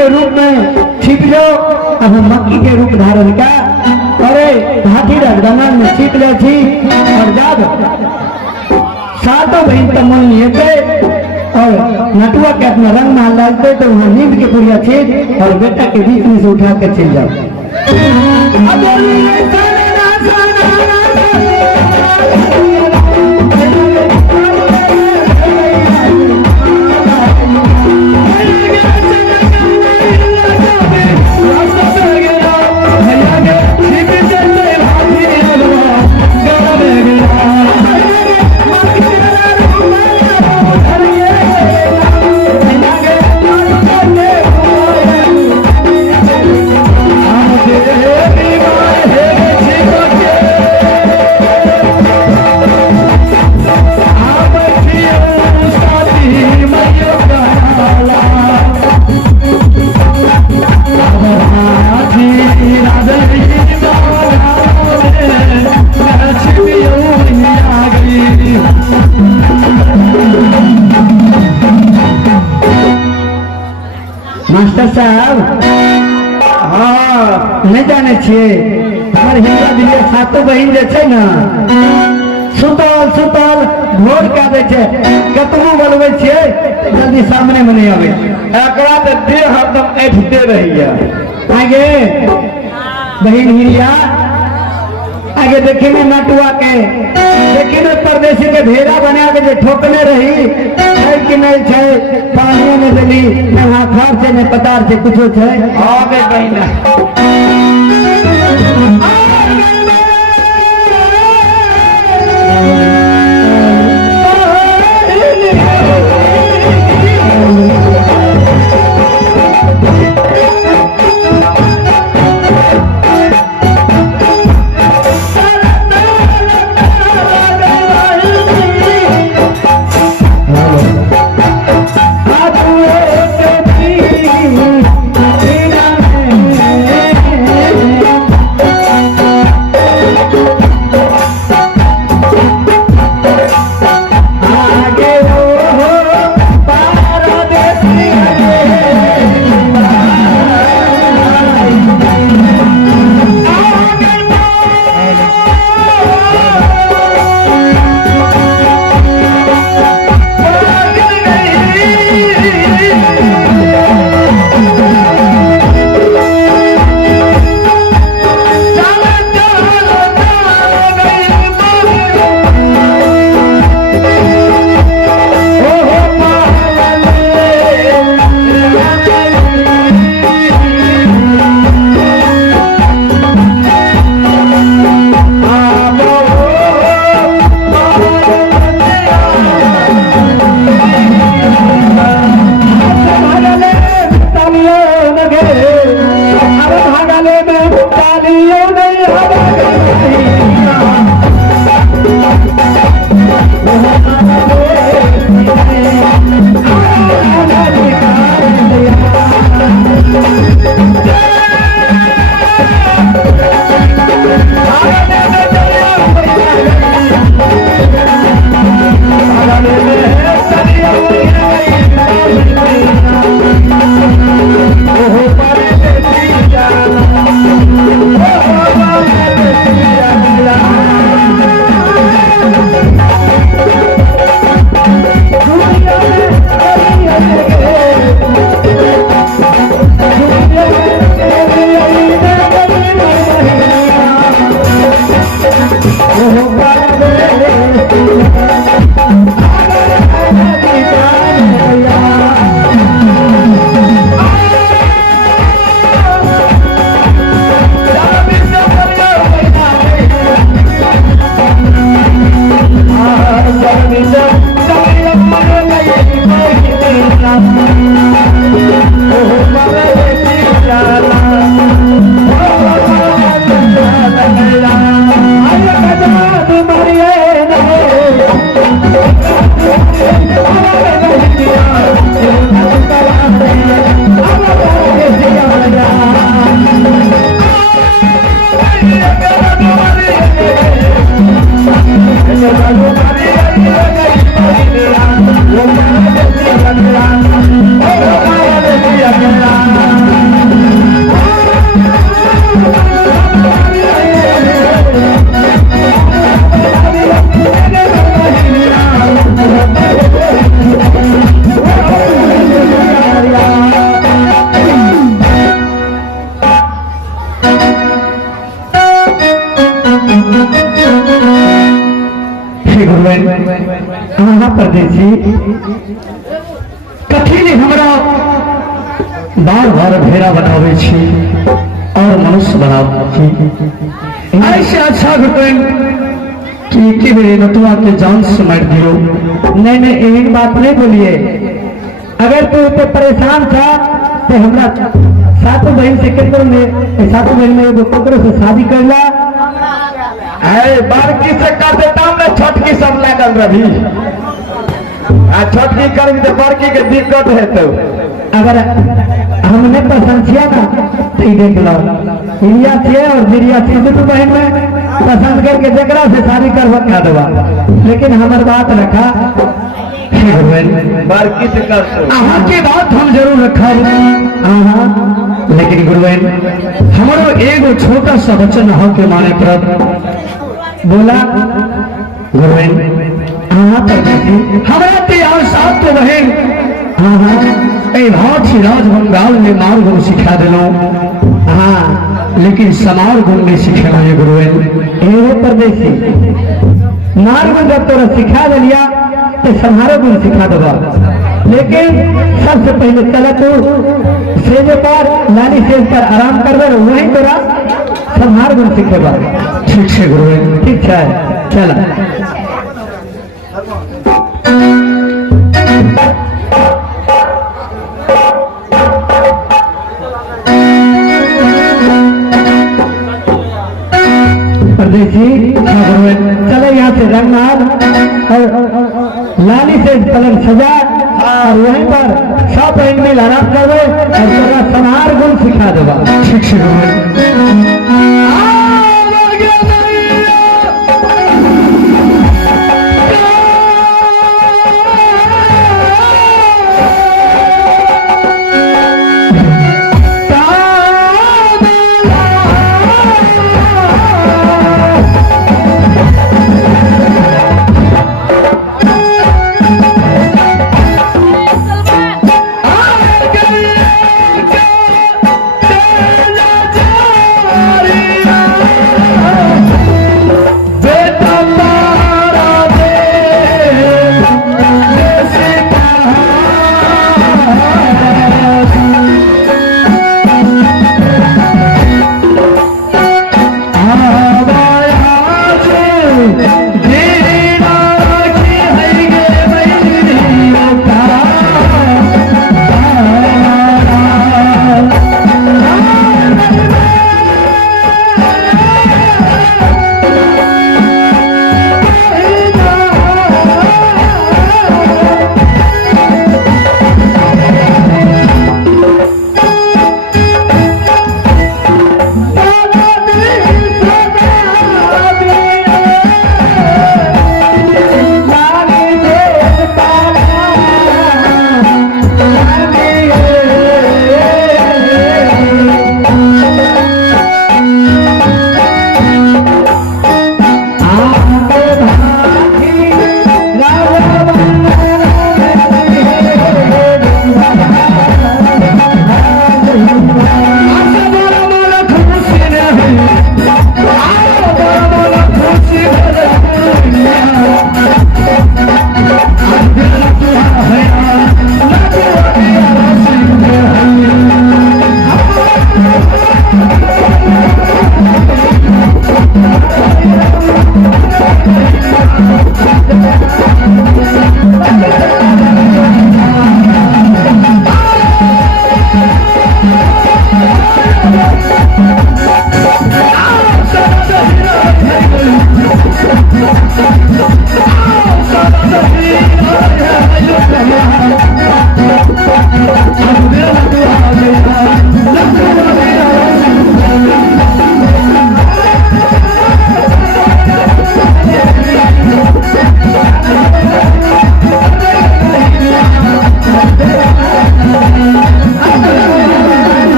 के रूप में छिप जाओ, अब हम मक्की के रूप धारण का अरे हाथी रंगदान में छिप ले थी और जब सातों बहन तमन लिए थे और नटुआ के अपना रंग माल डालते तो वहाँ नींद के पुड़िया छेद और बेटा के बीच में से उठा कर चल जाओ। मास्टर साहब हाँ नहीं जाने छे हमारे हिंदा दिलिया सातों बहन जे छे ना सुतल सुतल भोर का दे छे कतनो बोलबे छे जल्दी सामने में नहीं आवे एकरा तो देह हरदम ऐठते रहिया आगे बहन हिरिया आगे देखे में नटुआ के देखे में परदेसी के घेरा बना के जो ठोकने रही है कि नहीं छे पानी में दिली न हाथ से न पतार से कुछ छे आगे बहना बार बार भेड़ा बनावे छी और मनुष्य बनावे छी। ऐसे अच्छा गुरुवेन कि मेरे नतुआ के जान से मार दियो। नहीं नहीं एक बात नहीं बोलिए। अगर तू तो परेशान था तो हमरा सातों बहन से केंद्र में सातों बहन में एगो कोकरो से शादी कर ला। बड़की से कर देता मैं छोटकी सब लागल रही आ छोटकी कर तो बड़की के दिक्कत है। तो अगर हमने पसंद किया ना तो ये देख लो इंडिया से और बिरिया से दोनों बहन में पसंद करके जगरा से शादी करवा देवा। लेकिन हमारी बात रखा बड़की से कर अहाँ की बात हम जरूर रखा। लेकिन गुरुवेन हमारो एगो छोटा सा वचन हो के माने पर बोला गुरुवेन हमारा तैयार साथ तो बहन बहुत सी राजबंगाल में मार गुण सिखा दिलो। हाँ लेकिन समार गुण नहीं सिखेला है गुरुवेन। एगो परदेसी मार गुण जब तोरा सिखा दिया तो संहारो गुण सिखा देगा। लेकिन सबसे पहले चला तू सेज पर लाली सेज पर आराम कर दे वही तोरा संहार गुण सीखेगा। ठीक है गुरुवेन ठीक है चला। परदेसी चले यहाँ से रंगनाथ और लाली से पलंग सजा और वहीं पर सब बहन में आराम कर दे और तेरा संहार गुण सिखा देगा। ठीक है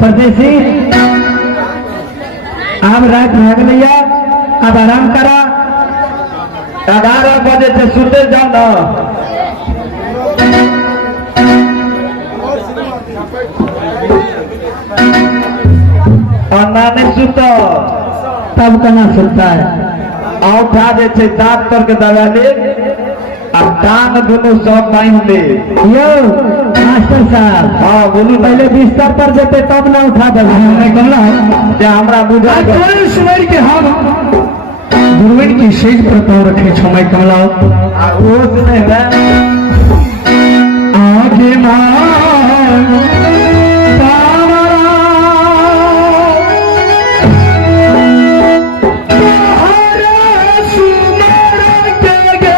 परदेसी अब रात भाग लिया अब आराम करा 11 बजे से सुते जाओ ना। और नाने सुतो तब कना सुनता है और उठा दे दांत तर के दबा ले अब टांग दोनों सब टाइम ले। यो मास्टर साहब, हाँ बोलू पहले बिस्तर पर जेते तब ना उठा देबे। मैं कमला क्या हमरा बुझा गया। तोरे सुमर के हम गुरुवन की सेज पर तो रखे छो। मैं कमला वो सुने है आगे मान पावरा तोहरे सुमर के गे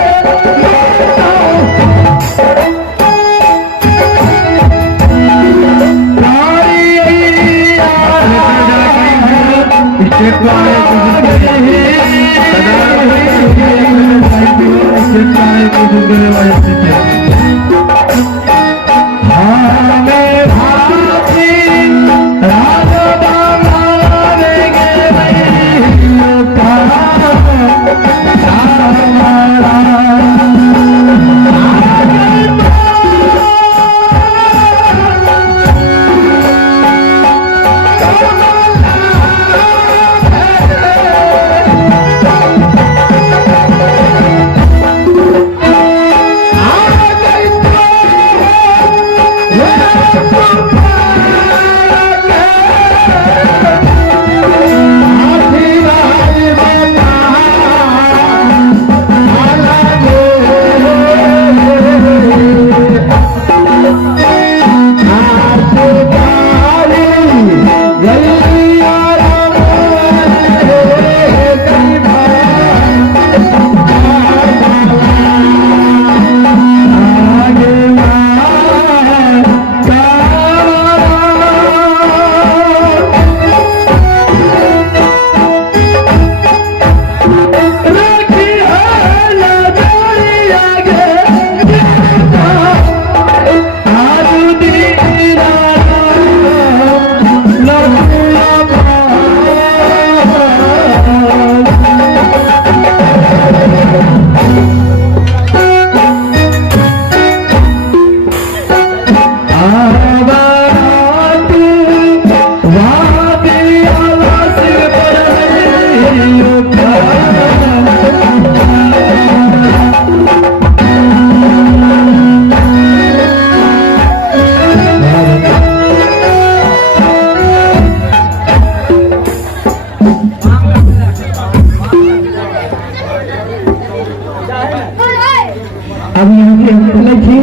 अब यहाँ से हम चले छी,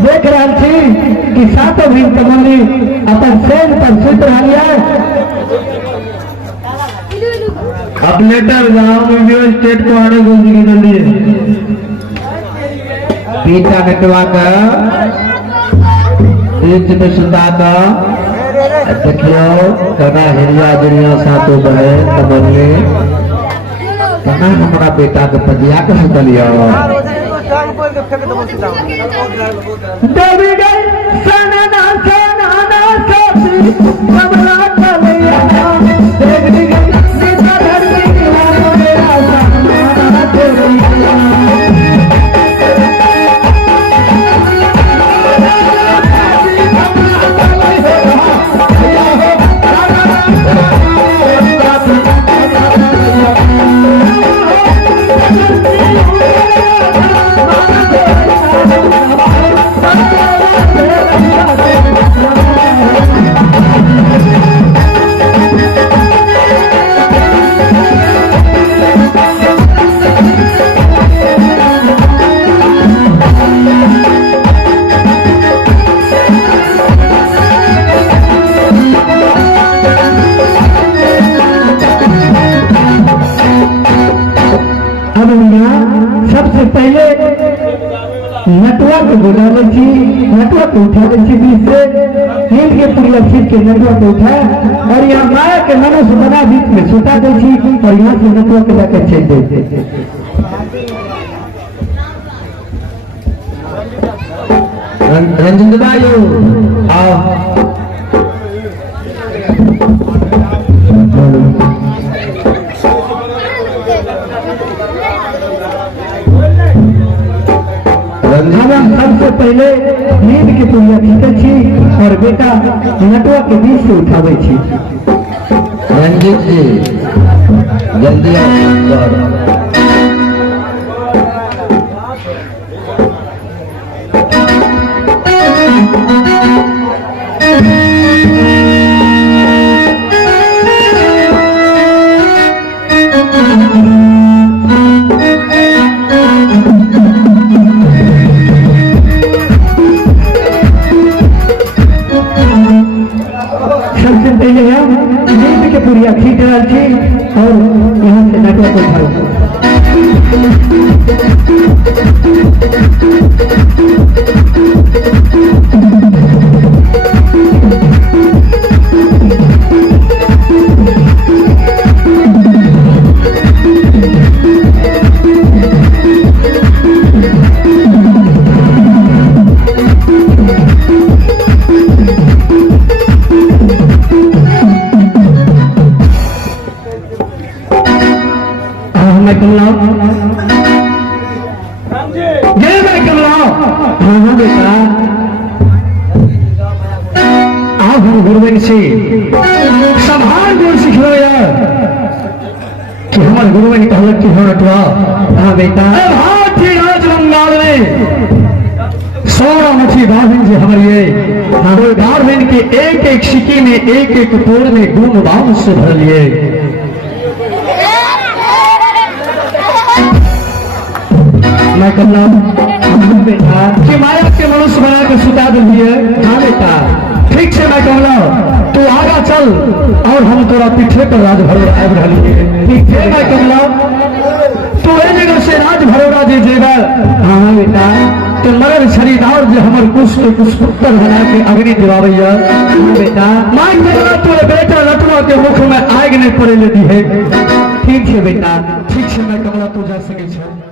देख रहा छी कि सातों भी तमन्नी अपन सेन पर सुत रहा। अब लेटर गाँव में भी स्टेट को आने को जल्दी पीता नटवा का बीच में सुता का देखियो कना हिरिया दुनिया सातों बहन तमन्नी कना हमारा बेटा के पजिया के सुतलियो देवी गई सनना सनना सती कमला कलिया देवी गई सीता धरती की मेरा सनना तेरी सबसे पहले नटवा को बुलावे थी, नटवा को उठावे थी बीच से हिल के पूरी सीट के नटवा को उठा और यहाँ माया के मनुष्य बना बीच में सुता गई थी और यहाँ से नटवा को जाकर छेद देते। रंजित भाई आओ सबसे पहले नींद की पूजा खींचे छी और बेटा नटवा के बीच से उठावे छी। रंजित जी जल्दी सबसे पहले हम नींद के पूरी खींच रहा थी और यहाँ से नेटवर्क उठाओ। मैं कमलाओ ये मैं कमलाओ। हाँ हाँ बेटा आओ हम गुरुवन से संभाल गुण सिखो यार कि हमारे गुरुवन कहलक कि हो नटवा। हाँ बेटा भारतीय राज बंगाल में 16 मछली गार्डन से हमारे हाँ गार्डन के एक एक सिक्की में एक एक पोल में गुण बाम से भर लिए। मैं कमला बेटा कि माया के मनुष्य बना के सुता दिए। हाँ बेटा ठीक से मैं कमला तू आगा चल और हम तोरा पीछे पर राज भरोड़ा आब रही है। ठीक है मैं कमला तू ए जगह से राज भरोड़ा जे जेगा। हाँ बेटा तो मरल शरीदार जो हमर पुष्पुत्तर बना के अग्नि दिवावैया। बेटा मां कमला तोरे बेटा लटुआ के मुख में आग नहीं पड़े लेती है। ठीक है बेटा ठीक से मैं कमला तू जा सके।